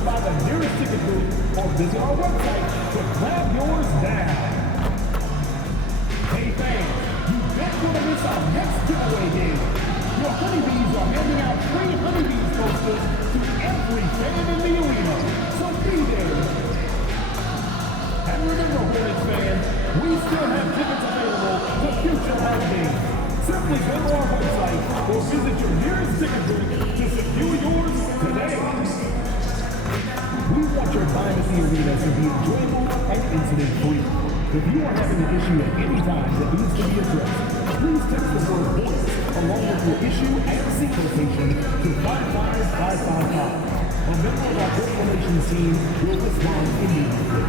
Stop by the nearest ticket booth or visit our website to grab yours now. Hey fans, you don't want to miss our next giveaway game. Your honeybees are handing out free honeybees posters to every fan in the arena, so be there. And remember, Hornets fans, we still have tickets available to future home games. Simply go to our website or visit your nearest ticket booth to secure yours today. We want your time at the arena to be enjoyable and incident-free. If you are having an issue at any time that needs to be addressed, please text the word Hornets along with your issue and seat location to 55555. A member of our Great Relations team will respond immediately.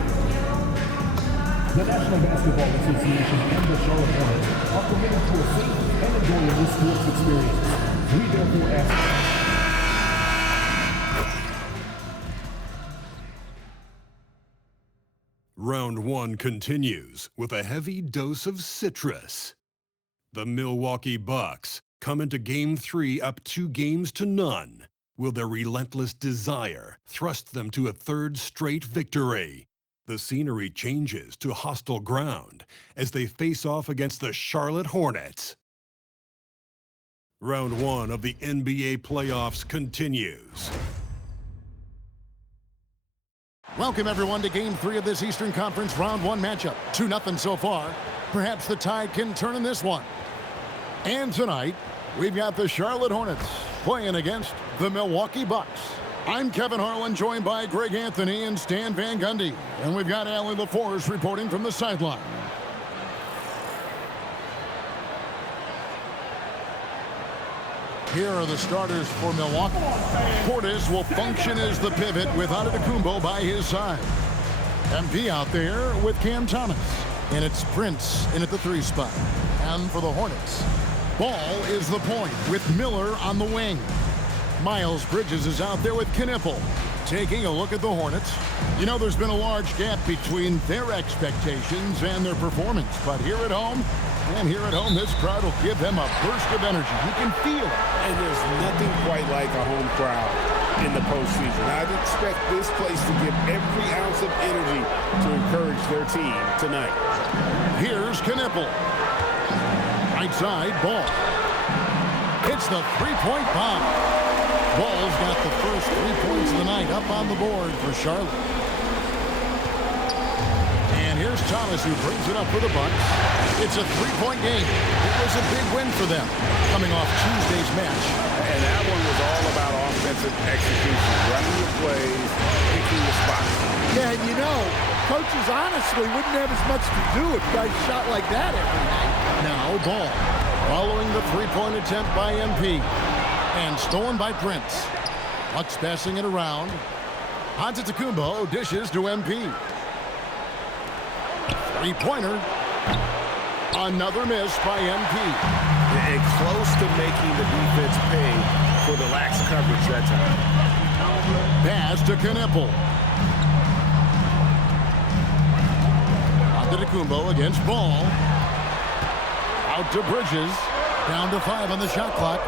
The National Basketball Association and the Charlotte Hornets are committed to a safe and enjoyable sports experience. We therefore ask... Round 1 continues with a heavy dose of citrus. The Milwaukee Bucks come into Game 3 up 2-0. Will their relentless desire thrust them to a third straight victory? The scenery changes to hostile ground as they face off against the Charlotte Hornets. Round 1 of the NBA playoffs continues. Welcome, everyone, to Game 3 of this Eastern Conference Round 1 matchup. 2-0 so far. Perhaps the tide can turn in this one. And tonight, we've got the Charlotte Hornets playing against the Milwaukee Bucks. I'm Kevin Harlan, joined by Greg Anthony and Stan Van Gundy. And we've got Allie LaForce reporting from the sideline. Here are the starters for Milwaukee. Portis will function as the pivot with Antetokounmpo by his side. MP out there with Cam Thomas. And it's Prince in at the 3 spot. And for the Hornets, Ball is the point with Miller on the wing. Miles Bridges is out there with Knipple. Taking a look at the Hornets, you know there's been a large gap between their expectations and their performance. But here at home, this crowd will give them a burst of energy. You can feel it. And there's nothing quite like a home crowd in the postseason. I'd expect this place to give every ounce of energy to encourage their team tonight. Here's Knipple. Right side, Ball. It's the three-point bomb. Ball's got the first 3 points of the night up on the board for Charlotte. And here's Thomas, who brings it up for the Bucks. It's a 3-point game. It was a big win for them, coming off Tuesday's match. And that one was all about offensive execution, running the plays, picking the spots. Yeah, and you know, coaches honestly wouldn't have as much to do if guys shot like that every night. Now, Ball, following the 3-point attempt by MP. And stolen by Prince. Bucks passing it around. Antetokounmpo dishes to MP. 3-pointer. Another miss by MP. And close to making the defense pay for the lax coverage that time. Pass to Knipple. Antetokounmpo against Ball. Out to Bridges. Down to 5 on the shot clock.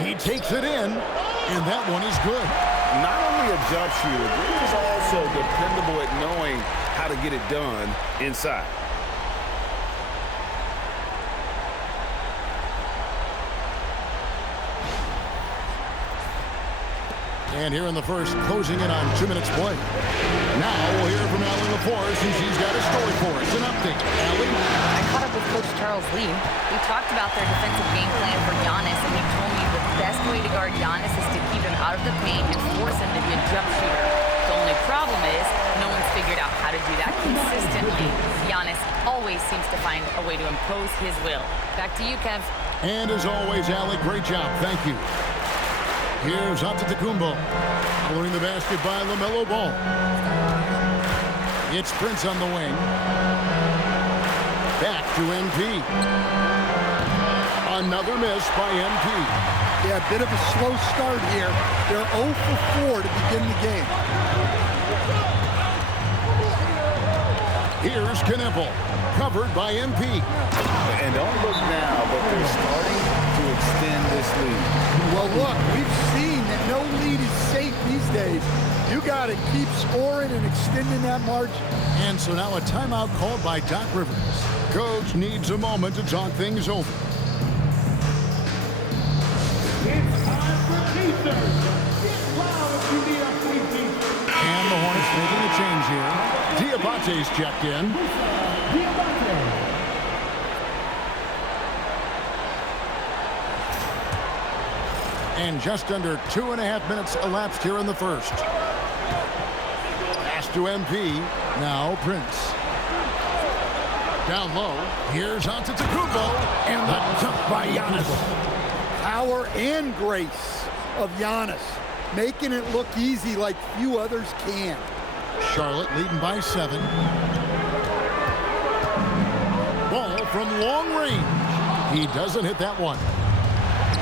He takes it in, and that one is good. Not only a jump shooter, but he's also dependable at knowing how to get it done inside. And here in the first, closing in on 2 minutes play. Now we'll hear from Allie LaForce, and she's got a story for us. An update. Allie? I caught up with Coach Charles Lee. We talked about their defensive game plan for Giannis, and he told me the best way to guard Giannis is to keep him out of the paint and force him to be a jump shooter. The only problem is no one's figured out how to do that consistently. Giannis always seems to find a way to impose his will. Back to you, Kev. And as always, Allie, great job. Thank you. Here's Antetokounmpo. Following the basket by LaMelo Ball. It's Prince on the wing. Back to MP. Another miss by MP. Yeah, a bit of a slow start here. They're 0 for 4 to begin the game. Here's Knipple. Covered by MP. And don't look now, but they're starting to extend this lead. Well, look, we've seen that No lead is safe these days. You got to keep scoring and extending that margin. And so now a timeout called by Doc Rivers. Coach needs a moment to talk things over. It's time for defense. Get loud if you need a free defense. And the Hornets making a change here. Diabate's checked in. Diabate. And just under 2.5 minutes elapsed here in the first. Pass to MP. Now Prince. Down low. Here's Antetokounmpo. And the dunk by Giannis. Power and grace of Giannis, making it look easy like few others can. Charlotte leading by 7. Ball from long range. He doesn't hit that one.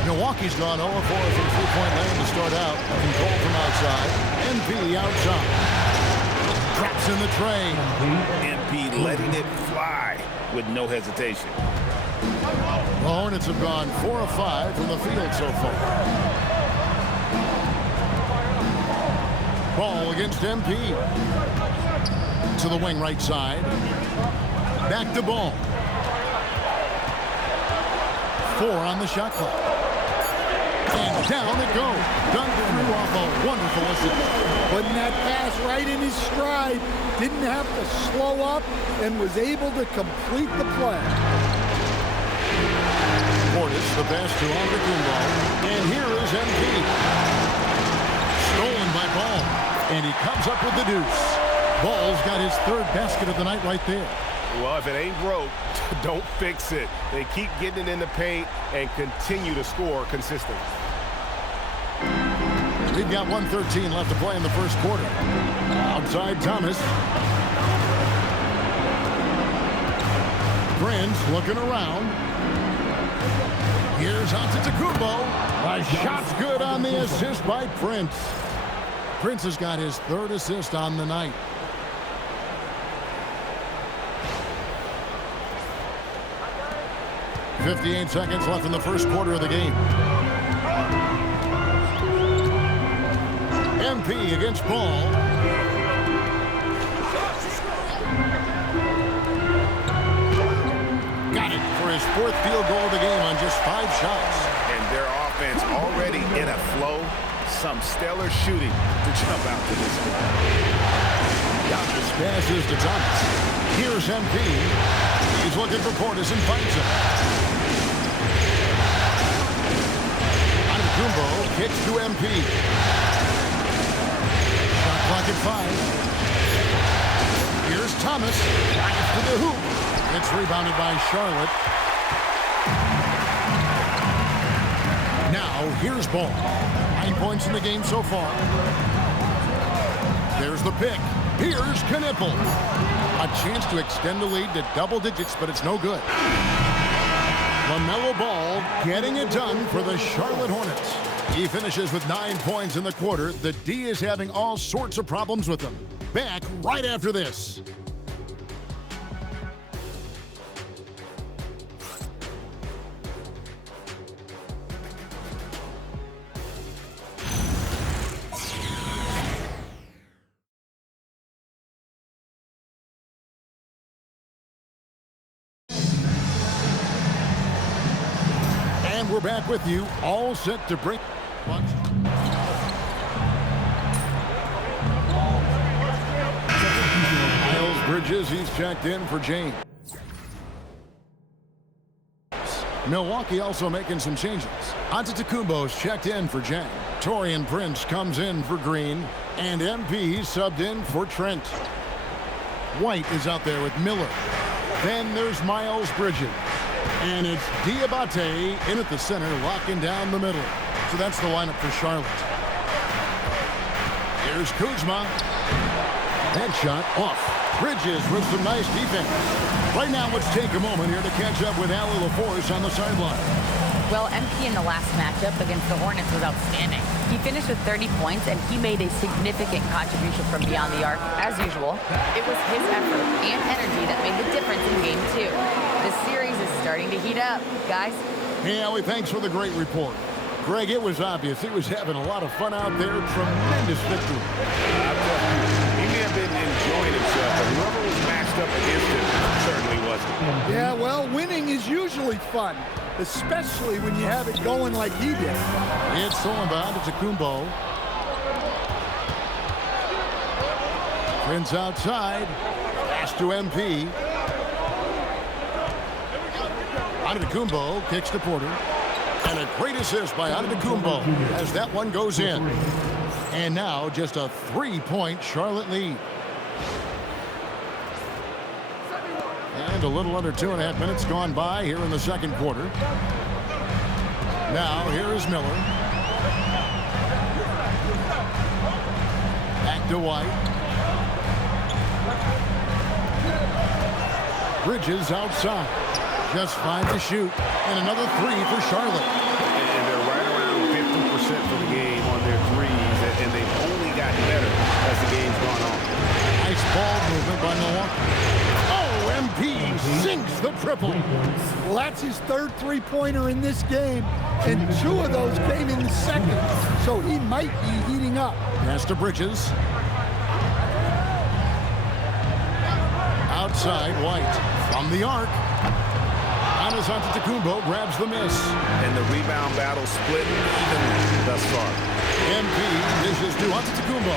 Milwaukee's gone 0-4 from three-point land to start out. Control from outside. MP outside. Drops in the tray. MP letting it fly with no hesitation. The Hornets have gone 4 of 5 from the field so far. Ball against MP. To the wing right side. Back to Ball. 4 on the shot clock. And down it goes. Dunk through off a wonderful assist. Putting that pass right in his stride. Didn't have to slow up and was able to complete the play. Portis, the pass to Antetokounmpo. And here is MP. Stolen by Ball. And he comes up with the deuce. Ball's got his 3rd basket of the night right there. Well, if it ain't broke, don't fix it. They keep getting it in the paint and continue to score consistently. We've got 1:13 left to play in the first quarter. Outside Thomas. Prince looking around. Here's Antetokounmpo. A shot's good on the assist by Prince. Prince has got his 3rd assist on the night. .58 seconds left in the first quarter of the game. MP against Ball. Got it for his 4th field goal of the game on just 5 shots. And their offense already in a flow. Some stellar shooting to jump out to this one. Giannis passes to Thomas. Here's MP. He's looking for Portis and finds him. Antetokounmpo kicks to MP. Shot clock at 5. Here's Thomas. Drives to the hoop. It's rebounded by Charlotte. Now here's Ball. 9 points in the game so far. There's the pick. Here's Knipple. A chance to extend the lead to double digits, but it's no good. LaMelo Ball getting it done for the Charlotte Hornets. He finishes with 9 points in the quarter. The D is having all sorts of problems with him. Back right after this. We're back with you, all set to bring. Miles Bridges, he's checked in for James. Milwaukee also making some changes. Antetokounmpo's checked in for Jang. Taurean Prince comes in for Green. And MP subbed in for Trent. White is out there with Miller. Then there's Miles Bridges. And it's Diabate in at the center, locking down the middle. So that's the lineup for Charlotte. Here's Kuzma. That shot off. Bridges with some nice defense. Right now, let's take a moment here to catch up with Allie LaForce on the sideline. Well, MP in the last matchup against the Hornets was outstanding. He finished with 30 points, and he made a significant contribution from beyond the arc, as usual. It was his effort and energy that made the difference in Game 2. This series is starting to heat up, guys. Hey, Allie, thanks for the great report. Greg, it was obvious. He was having a lot of fun out there. Tremendous victory. I'm telling you, he may have been enjoying himself, but whoever was matched up against him certainly wasn't. Yeah, well, winning is usually fun, especially when you have it going like he did. It's Solomon to Kumbo. Prince outside. Pass to MP. Antetokounmpo kicks to Porter. And a great assist by Antetokounmpo as that one goes in. And now just a 3-point Charlotte lead. And a little under 2.5 minutes gone by here in the second quarter. Now here is Miller. Back to White. Bridges outside. Just 5 to shoot. And another 3 for Charlotte. And they're right around 50% for the game on their threes, and they've only gotten better as the game's gone on. Nice ball movement by Milwaukee. Oh, MP sinks the triple. Well, that's his third three-pointer in this game, and 2 of those came in the second, so he might be heating up. Pass to Bridges. Outside, White from the arc. Antetokounmpo grabs the miss. And the rebound battle split evenly thus far. MP dishes to Antetokounmpo.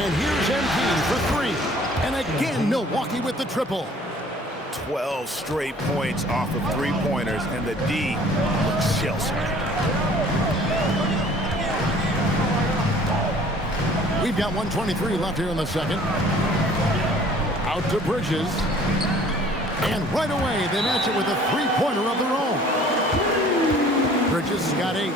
And here's MP for 3. And again, Milwaukee with the triple. 12 straight points off of three-pointers, and the D looks shell-shocked. We've got 1:23 left here in the second. Out to Bridges. And right away, they match it with a three-pointer of their own. Bridges has got 8.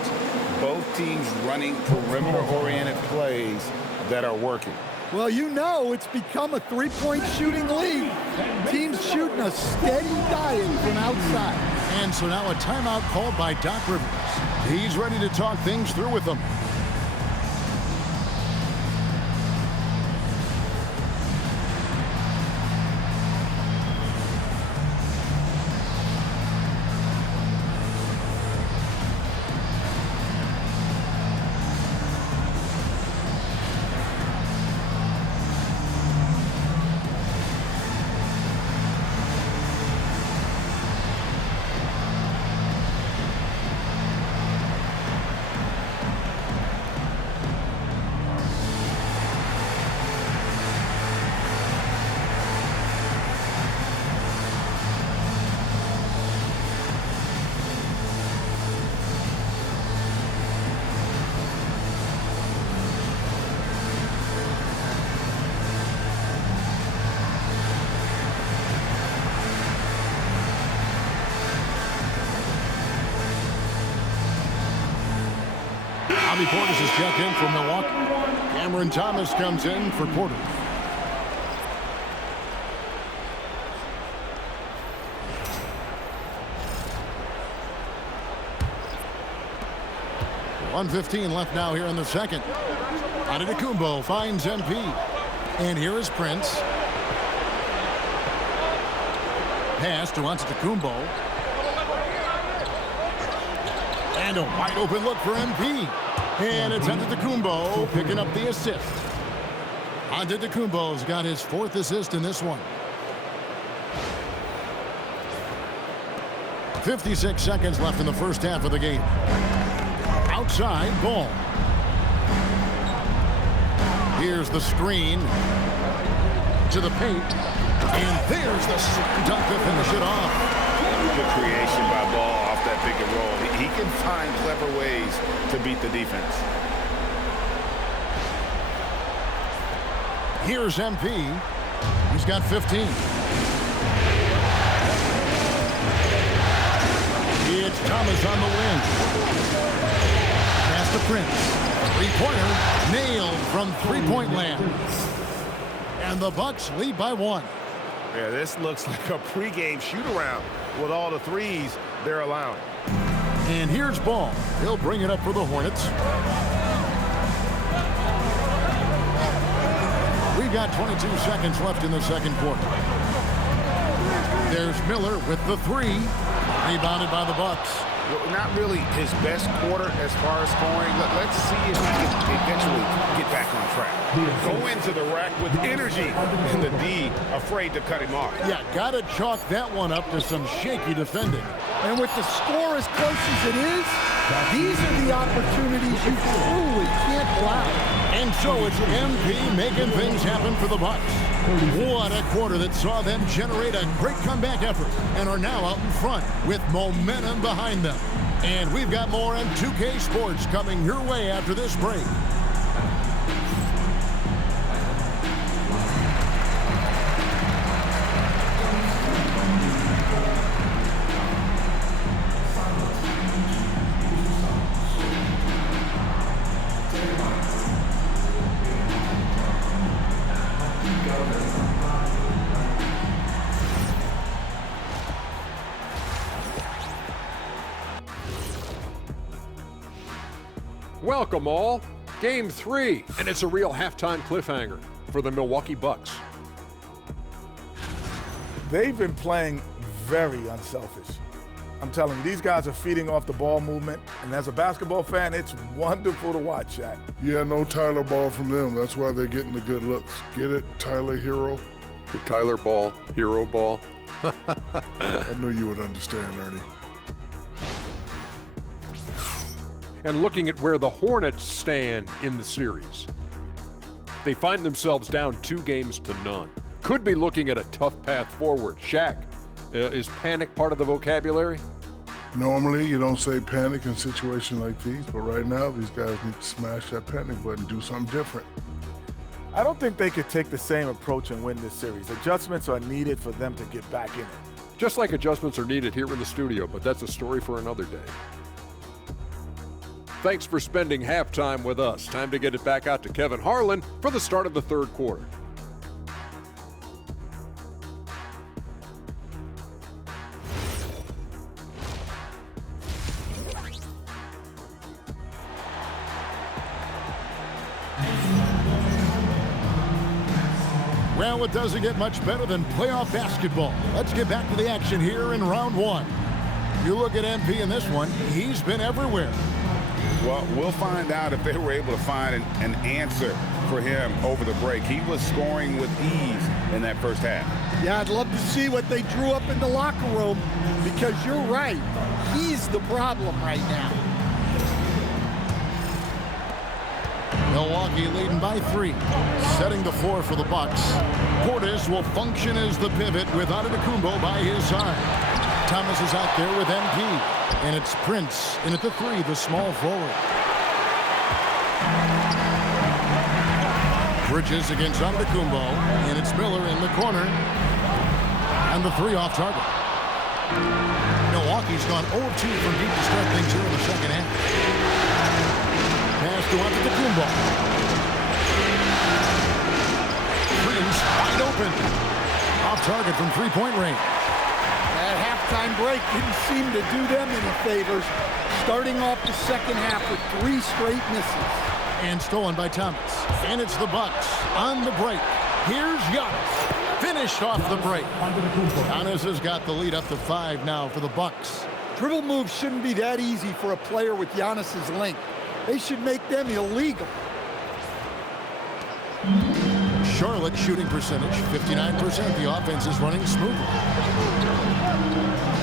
Both teams running perimeter-oriented plays that are working. Well, you know it's become a three-point shooting league. Teams shooting a steady diet from outside. And so now a timeout called by Doc Rivers. He's ready to talk things through with them. Bobby Portis is checked in for Milwaukee. Cameron Thomas comes in for Porter. .115 left now here in the second. Antetokounmpo finds MP. And here is Prince. Pass to Antetokounmpo. And a wide open look for MP. And it's Antetokounmpo picking up the assist. Antetokounmpo's got his 4th assist in this one. 56 seconds left in the first half of the game. Outside, ball. Here's the screen to the paint. And there's the slam dunk to finish it off. Good creation by Ball off that pick and roll. He can find clever ways to beat the defense. Here's MP. He's got 15. It's Thomas on the wing. Pass to Prince. Three-pointer nailed from three-point land. And the Bucks lead by 1. Yeah, this looks like a pregame shoot-around with all the threes they're allowing. And here's Ball. He'll bring it up for the Hornets. We've got 22 seconds left in the second quarter. There's Miller with the 3. Rebounded by the Bucks. Well, not really his best quarter as far as scoring. Let's see if he can eventually get back on track. Go into the rack with energy, and the D afraid to cut him off. Yeah, got to chalk that one up to some shaky defending. And with the score as close as it is, these are the opportunities you truly can't allow. And so it's MP making things happen for the Bucks. What a quarter that saw them generate a great comeback effort and are now out in front with momentum behind them. And we've got more on 2K Sports coming your way after this break. Welcome all. Game 3, and it's a real halftime cliffhanger for the Milwaukee Bucks. They've been playing very unselfish. I'm telling you, these guys are feeding off the ball movement, and as a basketball fan, it's wonderful to watch, Shaq. Yeah, no Tyler ball from them. That's why they're getting the good looks. Get it, Tyler Hero? The Tyler ball, hero ball. I knew you would understand, Ernie. And looking at where the Hornets stand in the series, they find themselves down 2-0. Could be looking at a tough path forward. Shaq, is panic part of the vocabulary? Normally, you don't say panic in situations like these, but right now, these guys need to smash that panic button, do something different. I don't think they could take the same approach and win this series. Adjustments are needed for them to get back in it. Just like adjustments are needed here in the studio, but that's a story for another day. Thanks for spending halftime with us. Time to get it back out to Kevin Harlan for the start of the third quarter. Well, it doesn't get much better than playoff basketball. Let's get back to the action here in round 1. You look at MP in this one, he's been everywhere. Well, we'll find out if they were able to find an answer for him over the break. He was scoring with ease in that first half. Yeah, I'd love to see what they drew up in the locker room, because you're right. He's the problem right now. Milwaukee leading by 3, setting the floor for the Bucks. Portis will function as the pivot with Antetokounmpo by his side. Thomas is out there with MP, and it's Prince in at the 3, the small forward. Bridges against Antetokounmpo, and it's Miller in the corner, and the 3 off target. Milwaukee's gone 0-2 from deep to start things here in the second half. Pass to Antetokounmpo. Prince wide open. Off target from three-point range. That halftime break didn't seem to do them any favors, starting off the second half with 3 straight misses. And stolen by Thomas. And it's the Bucks on the break. Here's Giannis. Finished off the break. Giannis has got the lead up to 5 now for the Bucks. Dribble moves shouldn't be that easy for a player with Giannis's length. They should make them illegal. Charlotte shooting percentage, 59%. The offense is running smoothly.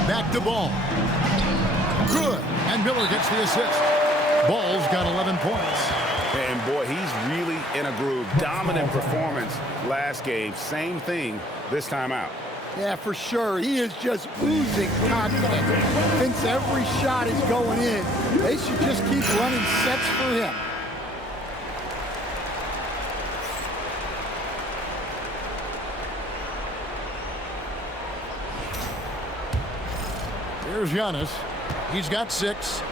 Back to Ball. Good. And Miller gets the assist. Ball's got 11 points. And boy, he's really in a groove. Dominant performance last game. Same thing this time out. Yeah, for sure. He is just oozing confidence. Thinks every shot is going in. They should just keep running sets for him. Here's Giannis. He's got 6.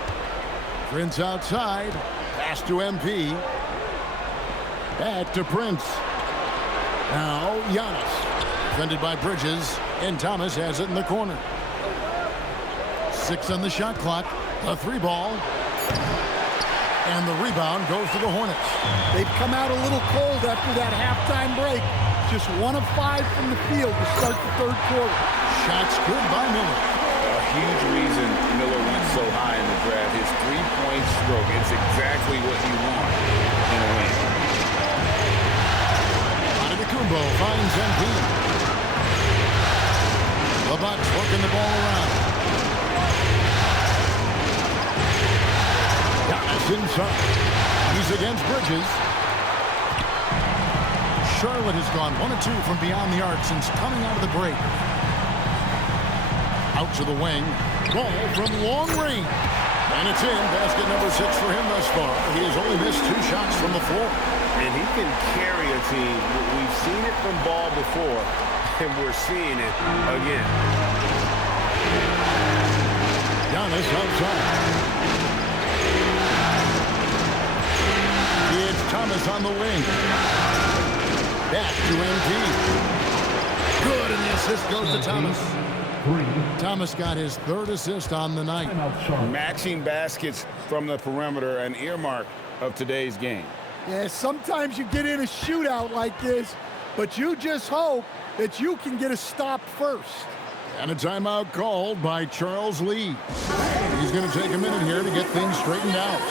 Prince outside. Pass to MP. Back to Prince. Now Giannis. Defended by Bridges. And Thomas has it in the corner. 6 on the shot clock. A 3 ball. And the rebound goes to the Hornets. They've come out a little cold after that halftime break. Just 1 of 5 from the field to start the third quarter. Shots good by Miller. A huge reason Miller went so high in the draft. His three-point stroke, it's exactly what you want in a win. Antetokounmpo finds MP. The Bucks working the ball around. Giannis inside. He's against Bridges. Charlotte has gone 1 of 2 from beyond the arc since coming out of the break. Out to the wing. Ball from long range. And it's in. Basket number 6 for him thus far. He has only missed 2 shots from the floor. And he can carry a team. We've seen it from Ball before, and we're seeing it again. Giannis outside. It's Thomas on the wing. Back to MP. Good, and the assist goes to Thomas. Thomas got his 3rd assist on the night. Matching baskets from the perimeter, an earmark of today's game. Yeah, sometimes you get in a shootout like this, but you just hope that you can get a stop first. And a timeout called by Charles Lee. He's going to take a minute here to get things straightened out.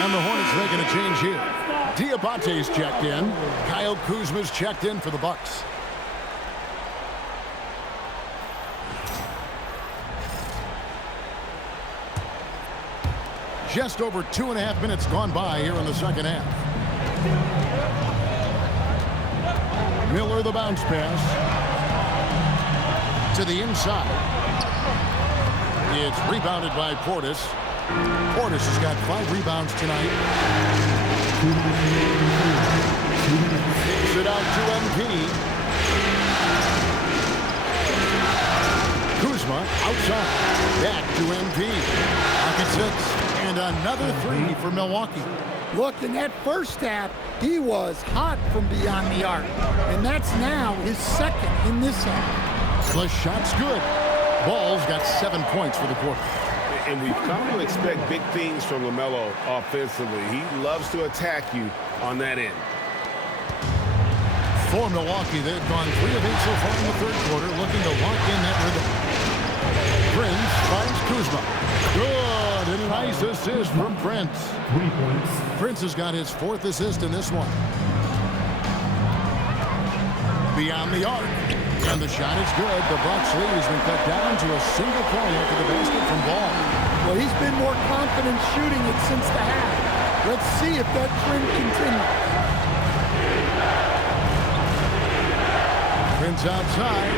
And the Hornets making a change here. Diabate's checked in. Kyle Kuzma's checked in for the Bucks. Just over 2.5 minutes gone by here in the second half. Miller the bounce pass. To the inside. It's rebounded by Portis. Portis has got 5 rebounds tonight. Kicks it out to MP. Kuzma outside. Back to MP. Pocket 6. And another 3 for Milwaukee. Look, in that first half, he was hot from beyond the arc. And that's now his 2nd in this half. The shot's good. Ball's got 7 points for the quarter. And we've come to expect big things from LaMelo offensively. He loves to attack you on that end. For Milwaukee, they've gone 3 of 8 so far in the 3rd quarter, looking to lock in that rhythm. Prince finds Kuzma. Good, and a nice assist from Prince. 3 points. Prince has got his 4th assist in this one. Beyond the arc. And the shot is good. The Bucks lead has been cut down to a single point after the basket from Ball. Well, he's been more confident shooting it since the half. Let's see if that trend continues. Prince outside.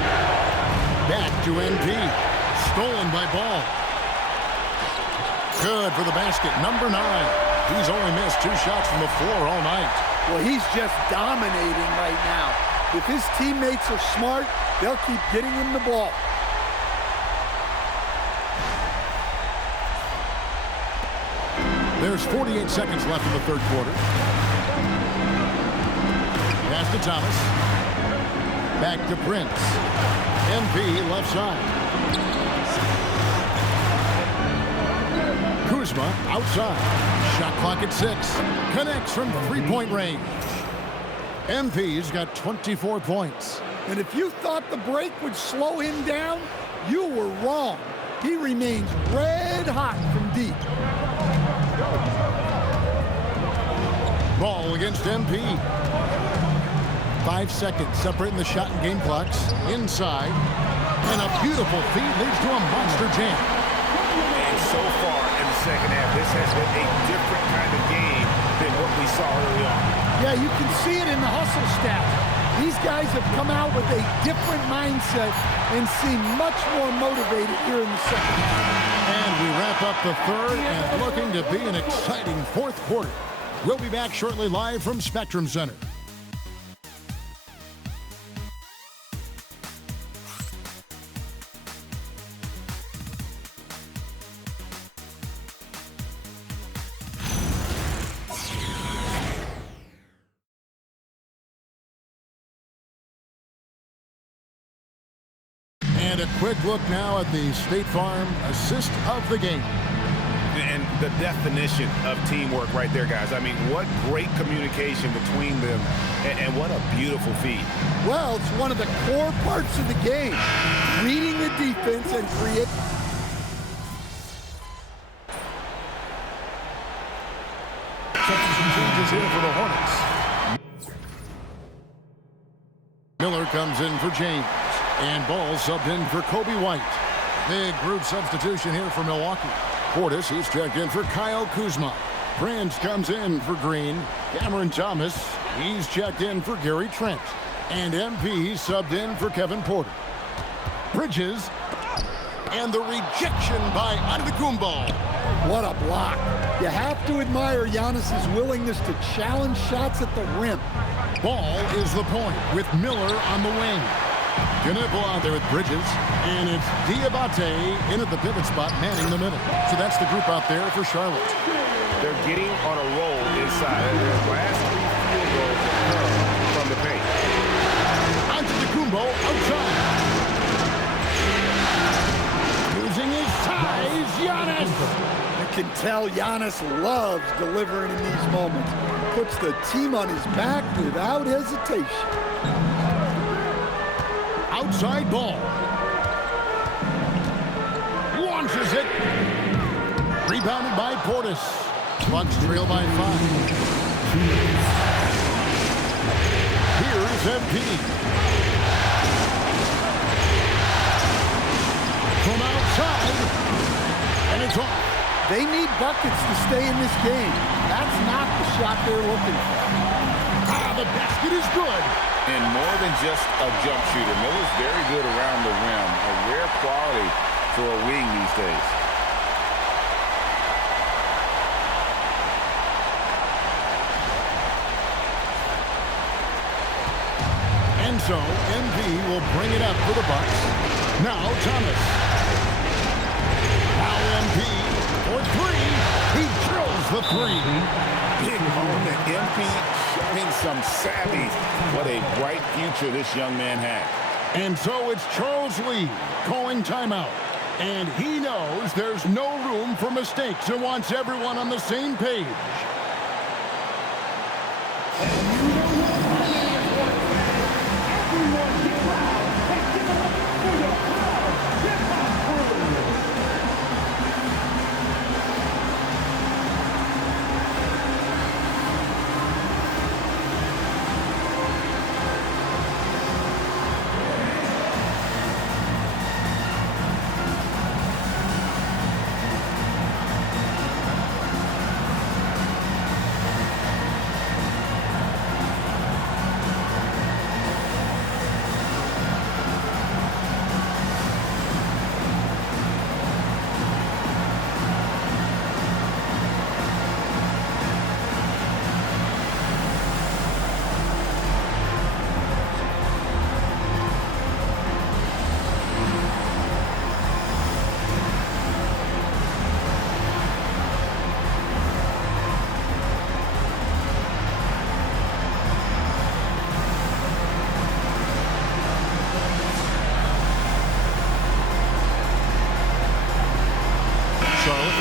Back to MP. Stolen by Ball. Good for the basket. Number 9. He's only missed 2 shots from the floor all night. Well, he's just dominating right now. If his teammates are smart, they'll keep getting him the ball. There's 48 seconds left in the 3rd quarter. Pass to Thomas. Back to Prince. MP left side. Kuzma outside. Shot clock at 6. Connects from 3-point range. MP's got 24 points. And if you thought the break would slow him down, you were wrong. He remains red hot from deep. Ball against MP. 5 seconds separating the shot and game clocks. Inside. And a beautiful feed leads to a monster jam. And so far in the second half, this has been a different kind of game than what we saw early on. Yeah, you can see it in the hustle stat. These guys have come out with a different mindset and seem much more motivated here in the second half. And we wrap up the 3rd and looking to be an exciting 4th quarter. We'll be back shortly live from Spectrum Center. And a quick look now at the State Farm assist of the game. And the definition of teamwork right there, guys. I mean, what great communication between them, and what a beautiful feed. Well, it's one of the core parts of the game. Reading the defense and create. Substitution changes here for the Hornets. Miller comes in for James. And Ball subbed in for Kobe White. Big group substitution here for Milwaukee. Portis, he's checked in for Kyle Kuzma. Prince comes in for Green. Cameron Thomas, he's checked in for Gary Trent. And MP subbed in for Kevin Porter. Bridges, and the rejection by Antetokounmpo. What a block. You have to admire Giannis's willingness to challenge shots at the rim. Ball is the point with Miller on the wing. Gnipple out there with Bridges, and it's Diabate in at the pivot spot, manning the middle. So that's the group out there for Charlotte. They're getting on a roll inside. Their last 3 field goals have come from the paint. Antetokounmpo outside. Using his size, Giannis. You can tell Giannis loves delivering in these moments. Puts the team on his back without hesitation. Outside Ball. Launches it. Rebounded by Portis. Bucks trail by 5. Here's MP. From outside. And it's off. They need buckets to stay in this game. That's not the shot they're looking for. The basket is good. And more than just a jump shooter, Miller's very good around the rim. A rare quality for a wing these days. And so, MP will bring it up for the Bucks. Now, Thomas. Now MP for 3. He drills the 3. Big moment. MP showing some savvy. What a bright future this young man has. And so it's Charles Lee calling timeout. And he knows there's no room for mistakes and wants everyone on the same page.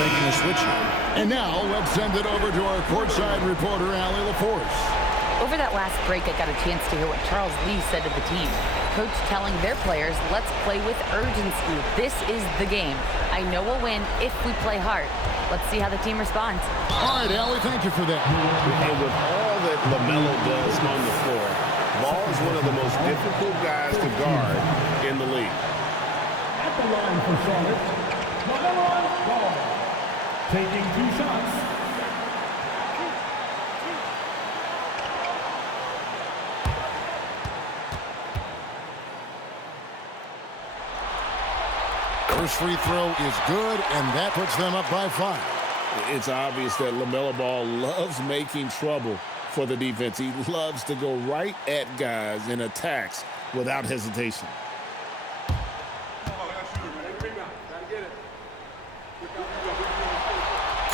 Making a switch here. And now let's send it over to our courtside reporter, Allie LaForce. Over that last break, I got a chance to hear what Charles Lee said to the team. Coach telling their players, let's play with urgency. This is the game. I know we'll win if we play hard. Let's see how the team responds. All right, Allie, thank you for that. And with all that LaMelo does on the floor, Ball is one of the most difficult guys to guard in the league. At the line for Charlotte, LaMelo Ball. Taking 2 shots. First free throw is good, and that puts them up by 5. It's obvious that LaMelo Ball loves making trouble for the defense. He loves to go right at guys in attacks without hesitation.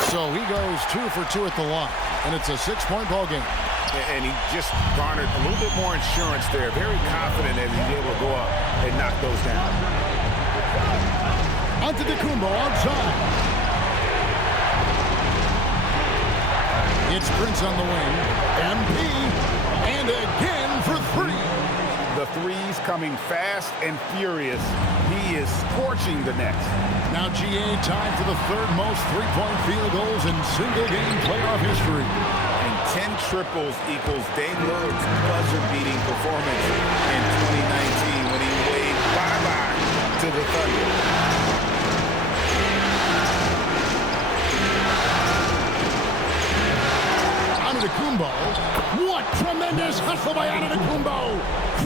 So he goes 2 for 2 at the line, and it's a 6-point ball game. And he just garnered a little bit more insurance there. Very confident that he's able to go up and knock those down. Antetokounmpo outside. It's Prince on the wing. MP. And again for three. The threes coming fast and furious. He is scorching the nets. Now GA tied for the third most three-point field goals in single-game playoff history. And 10 triples equals Dame Lillard's buzzer-beating performance in 2019 when he waved bye-bye to the Thunder. Antetokounmpo. What tremendous hustle by Antetokounmpo.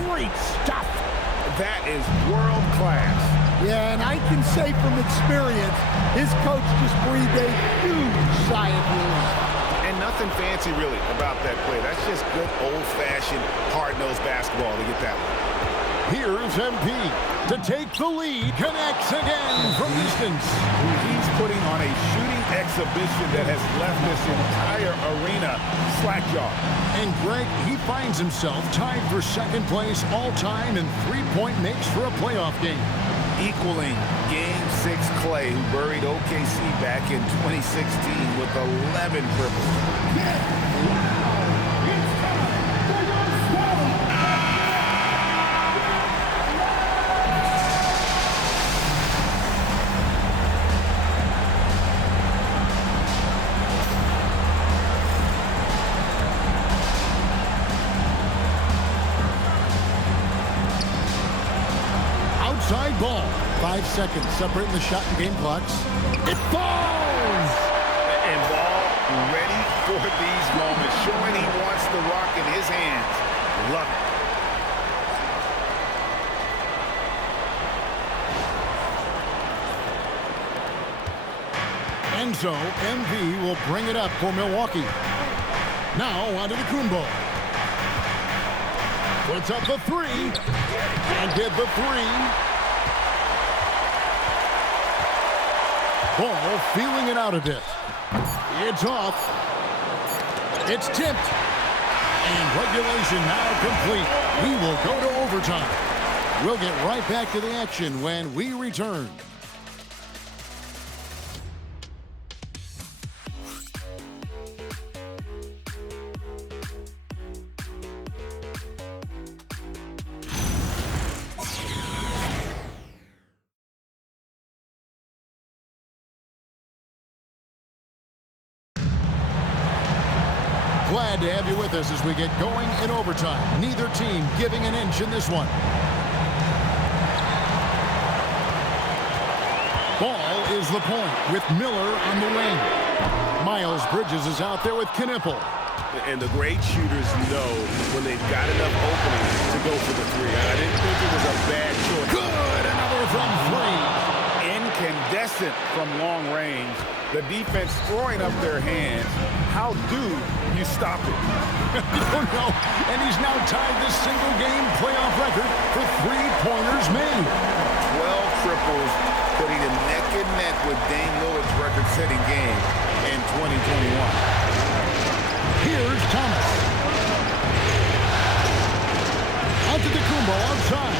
Great stuff. That is world class. Yeah, and I can say from experience, his coach just breathed a huge sigh of relief. And nothing fancy really about that play. That's just good old-fashioned hard-nosed basketball to get that one. Here's MP to take the lead. Connects again from distance. He's putting on a shooting exhibition that has left this entire arena slack-jawed. And Greg, he finds himself tied for second place all-time in three-point makes for a playoff game. Equaling Game 6 Clay, who buried OKC back in 2016 with 11 triples. Outside ball. 5 seconds separating the shot and game clocks. It falls! And Ball ready for these moments, showing he wants the rock in his hands. Love it. Enzo, MV will bring it up for Milwaukee. Now onto the Antetokounmpo. Puts up the three. And did the three. Ball feeling it out a bit. It's off. It's tipped. And regulation now complete. We will go to overtime. We'll get right back to the action when we return. Glad to have you with us as we get going in overtime. Neither team giving an inch in this one. Ball is the point with Miller on the wing. Miles Bridges is out there with Knipple. And the great shooters know when they've got enough openings to go for the three. I didn't think it was a bad choice. Good, another from three. Incandescent from long range. The defense throwing up their hands. How do you stop it? You don't know. And he's now tied this single-game playoff record for three-pointers made. 12 triples, putting him neck and neck with Dame Lillard's record-setting game in 2021. Here's Thomas. Antetokounmpo outside.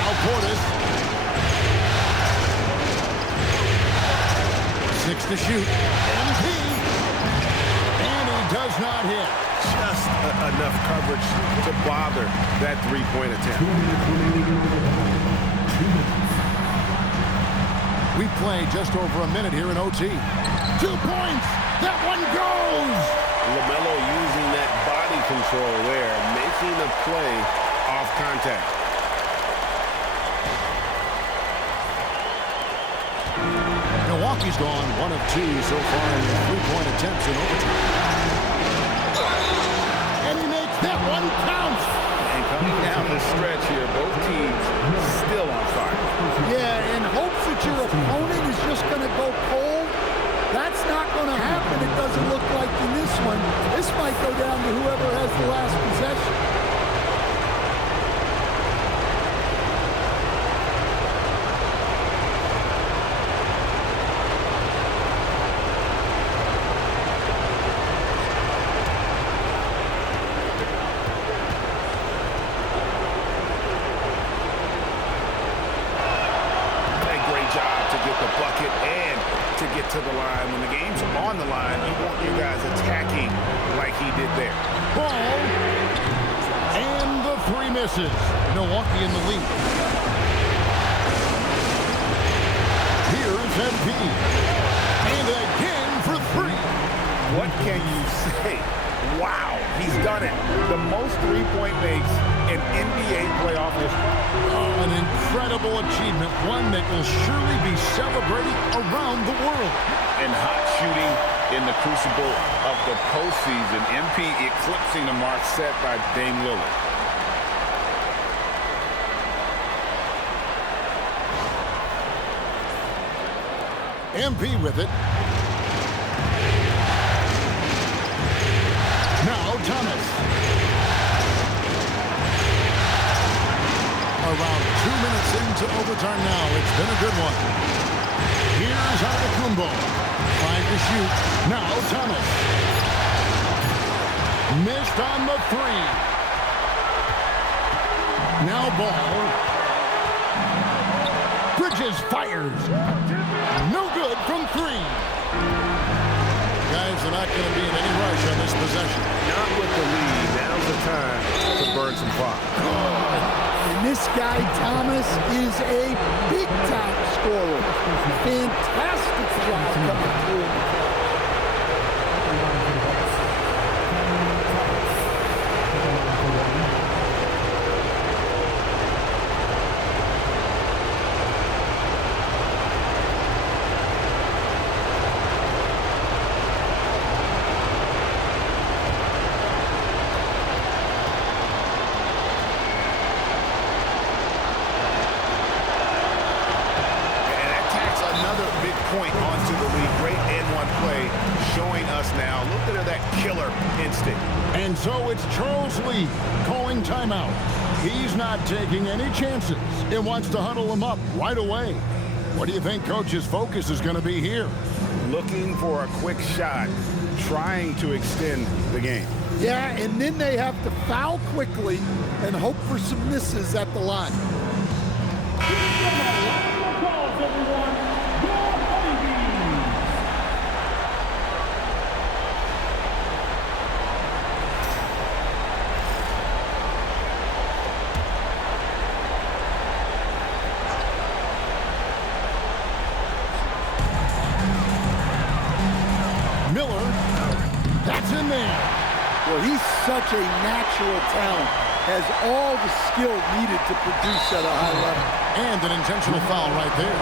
Al Portis. 6 to shoot. MP. And he does not hit. Just enough coverage to bother that three-point attempt. We play just over a minute here in OT. 2 points. That one goes. LaMelo using that body control there, making the play off contact. Milwaukee's gone 1 of 2 so far in the three-point attempts in overtime. And he makes that one count. And coming down the stretch here, both teams still on fire. Yeah, in hopes that your opponent is just going to go cold. That's not going to happen, it doesn't look like in this one. This might go down to whoever has the last possession. Great job did there. Ball. And the three misses. Milwaukee in the lead. Here's MP. And again for three. What can you say? Wow, he's done it. The most three-point makes in NBA playoff history. An incredible achievement, one that will surely be celebrated around the world. And hot shooting in the crucible of the postseason. MP eclipsing the mark set by Dame Lillard. MP with it. Now Thomas. Around 2 minutes into overtime now. It's been a good one. Here's Antetokounmpo. Trying to shoot. Now Thomas. Missed on the three. Now Ball. Bridges fires. No good from three. Guys are not going to be in any rush on this possession. Not with the lead. Now's the time to burn some fire. And this guy, Thomas, is a big-time scorer. Fantastic job coming through. Point onto the lead. Great and-one play showing us now a little bit of that killer instinct. And so it's Charles Lee calling timeout. He's not taking any chances. He wants to huddle him up right away. What do you think Coach's focus is going to be here? Looking for a quick shot, trying to extend the game. Yeah, and then they have to foul quickly and hope for some misses at the line. Miller, that's in there. Well, he's such a natural talent, has all the skill needed to produce at a high level. And an intentional foul right there.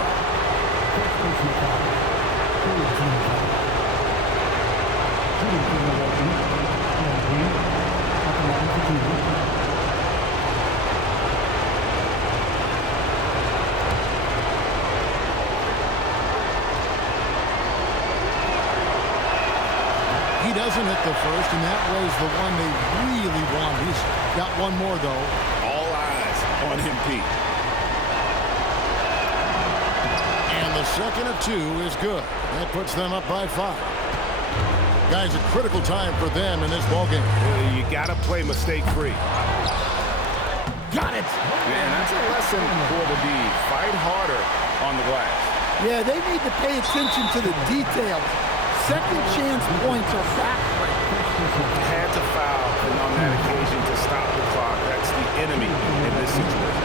He doesn't hit the first, and that was the one they really want. He's got one more, though. All eyes on him, Pete. And the second of two is good. That puts them up by 5. Guys, a critical time for them in this ballgame. You got to play mistake-free. Got it. Man, that's a lesson for the D. Fight harder on the glass. Yeah, they need to pay attention to the details. Second chance points are backbreaking. Had to foul and on that occasion to stop the clock. That's the enemy in this situation.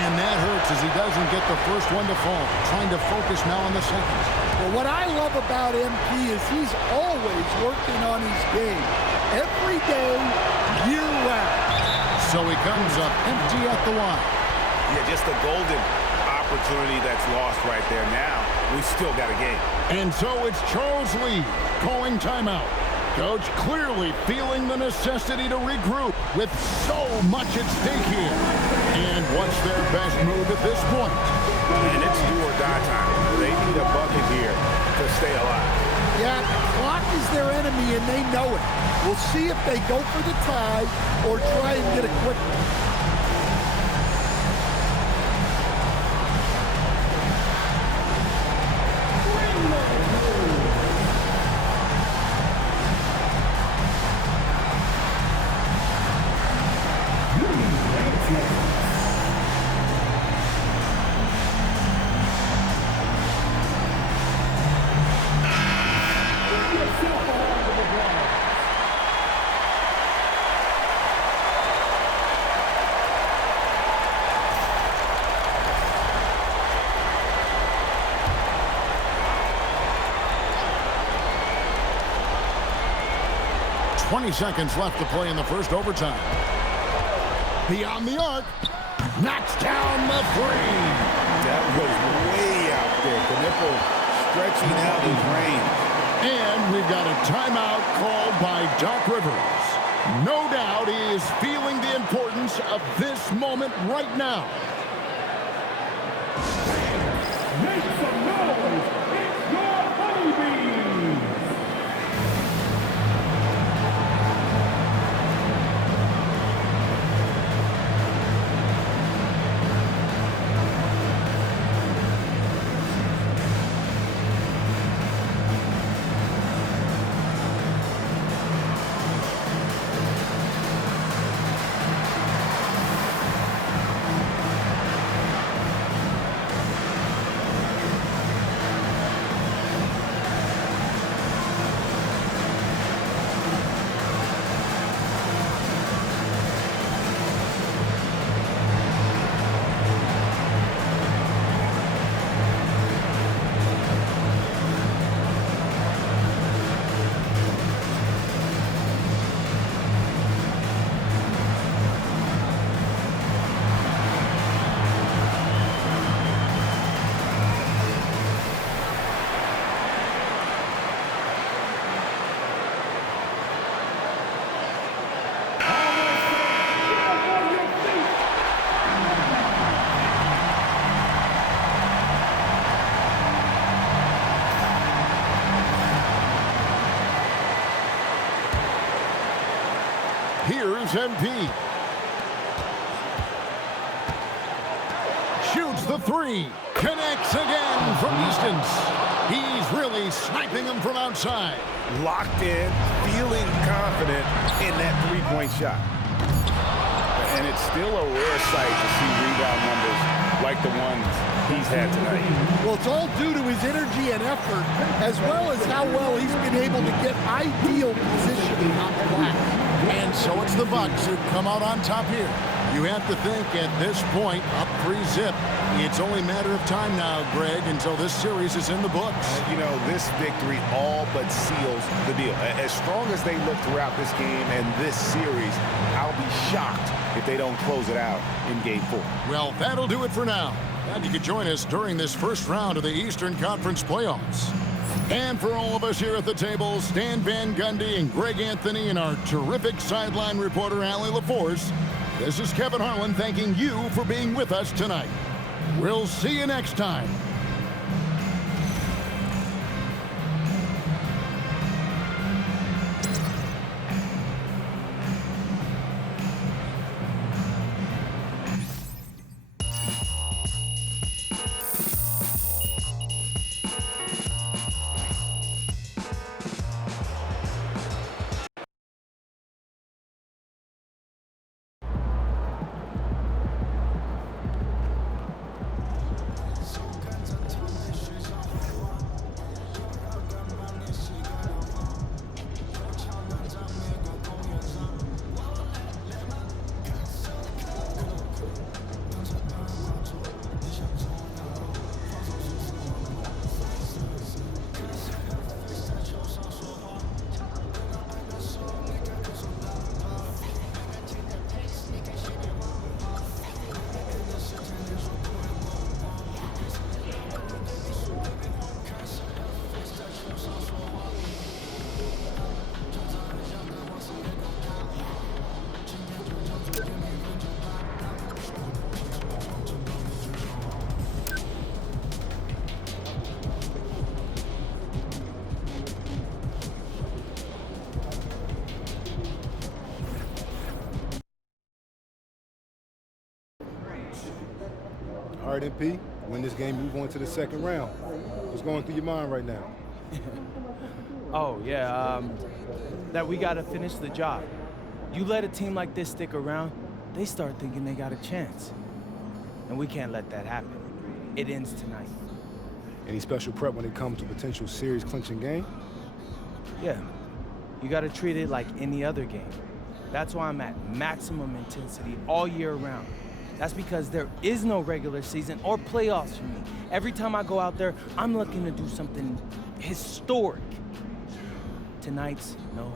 And that hurts as he doesn't get the first one to fall. Trying to focus now on the second. Well, what I love about MP is he's always working on his game. Every day, year-round. So he comes up empty at the line. Yeah, just a golden opportunity that's lost right there. Now, we still got a game. And so it's Charles Lee calling timeout. Coach clearly feeling the necessity to regroup with so much at stake here. And what's their best move at this point? And it's do or die time. They need a bucket here to stay alive. Yeah, the clock is their enemy, and they know it. We'll see if they go for the tie or try and get a quick one. 20 seconds left to play in the first overtime. Beyond the arc. Knocks down the three. That was way out there. Knipple stretching out his range. And we've got a timeout called by Doc Rivers. No doubt he is feeling the importance of this moment right now. Make some noise! It's your honeybees! Here's MP. Shoots the three. Connects again from distance. He's really sniping them from outside. Locked in, feeling confident in that three-point shot. And it's still a rare sight to see rebound numbers like the ones he's had tonight. Well, it's all due to his energy and effort, as well as how well he's been able to get ideal positioning on the glass. And so it's the Bucks who come out on top here. You have to think at this point, up 3-zip. It's only a matter of time now, Greg, until this series is in the books. You know, this victory all but seals the deal. As strong as they look throughout this game and this series, I'll be shocked if they don't close it out in Game 4. Well, that'll do it for now. Glad you could join us during this first round of the Eastern Conference playoffs. And for all of us here at the table, Stan Van Gundy and Greg Anthony and our terrific sideline reporter, Allie LaForce, this is Kevin Harlan thanking you for being with us tonight. We'll see you next time. All right, MP, win this game, move on to the second round. What's going through your mind right now? That we got to finish the job. You let a team like this stick around, they start thinking they got a chance. And we can't let that happen. It ends tonight. Any special prep when it comes to potential series clinching game? Yeah, you got to treat it like any other game. That's why I'm at maximum intensity all year round. That's because there is no regular season or playoffs for me. Every time I go out there, I'm looking to do something historic. Tonight's no